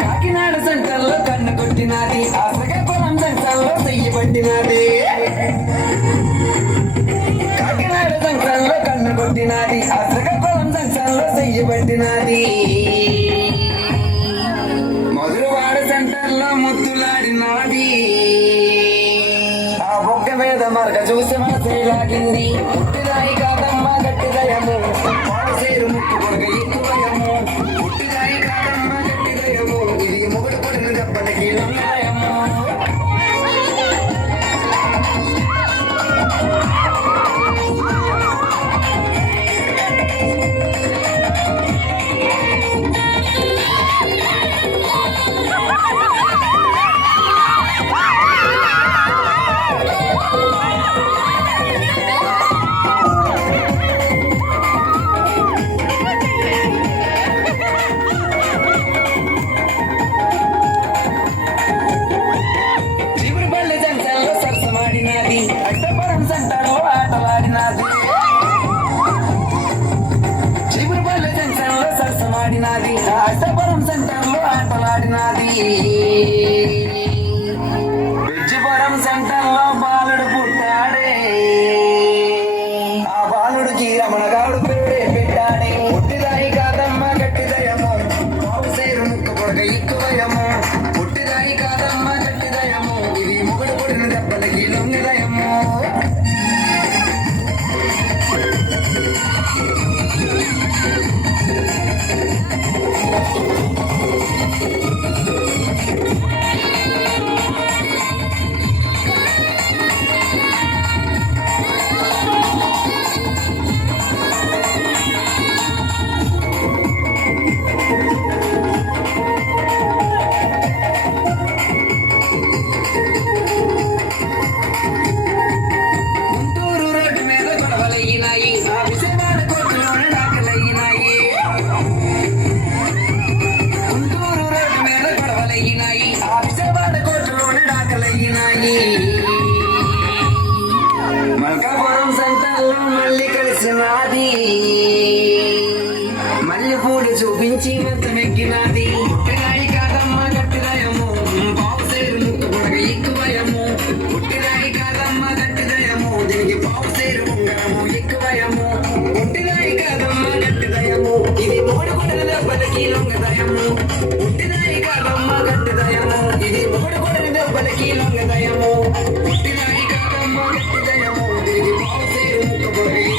కాకినాడ సెంటర్లో కన్ను కొట్టినది ఆసగా పొలం సెంటర్లో చెయ్యి పట్టినది కాకినాడ సెంటర్లో కన్ను కొట్టినది ఆసగా పొలం సెంటర్లో చెయ్యి పట్టినది మధురవాడ సెంటర్లో ముద్దులాడినది ఆ బొక్క మీద మరక చూసి మనసే లాగింది పుట్టిదాయి కాదమ్మ గట్టిదయము పాలసేరు ముక్కు కొడక ఎక్కువయము పుట్టిదాయి కాదమ్మ గట్టిదయము ఇది మొగుడు కొడిన దెబ్బలకి లొంగయము అష్టపురం సెంటర్లో ఆటలాడినది చీపురుపల్లి జంక్షన్లో సరసమాడినది అష్టపురం సెంటర్లో ఆటలాడినది విజ్జిపురం సెంటర్లో బాలుడు పుట్టాడే ఆ బాలుడికి రమణగాడు పేరే పెట్టాడే పుట్టిదాయి కాదమ్మ గట్టిదయము పావుసేరు ముక్క పొడక ఎక్కువయము పుట్టిదాయి కాదమ్మ గట్టిదయము ఇది మొగుడు పొడిన దెబ్బలకి లొంగిదయము గుంటూరు రోడ్డు మీద గొడవలయ్యినాయి ఆ విజయవాడ కోర్టులోనే దాఖలయ్యినాయి గుంటూరు రోడ్డు మీద గొడవలయ్యినాయి ఆ విజయవాడ కోర్టులోనే దాఖలయ్యినాయి మల్కాపురం సెంటర్లో మళ్ళీ కలిసినది మళ్ళీ పూలు చూపించి మంత్రమెక్కినది పుట్టిరాయి కాదమ్మ గట్టిదయము పావుసేరు ముక్కు పొడగ ఎక్కువయము పుట్టిరాయి కాదమ్మ గట్టిదయము దీనికి పావుసేరు ఉంగరము ఎక్కువయము పుట్టిరాయి కాదమ్మ గట్టిదయము ఇది మూడు కొడల దెబ్బలకి లొంగదయము పుట్టిరాయి కాదమ్మ గట్టిదయము ఇది మూడు కొడల దెబ్బలకి లొంగదయము పుట్టిరాయి కాదమ్మ గట్టిదయము దీనికి పావుసేరు ముక్కు పొడగ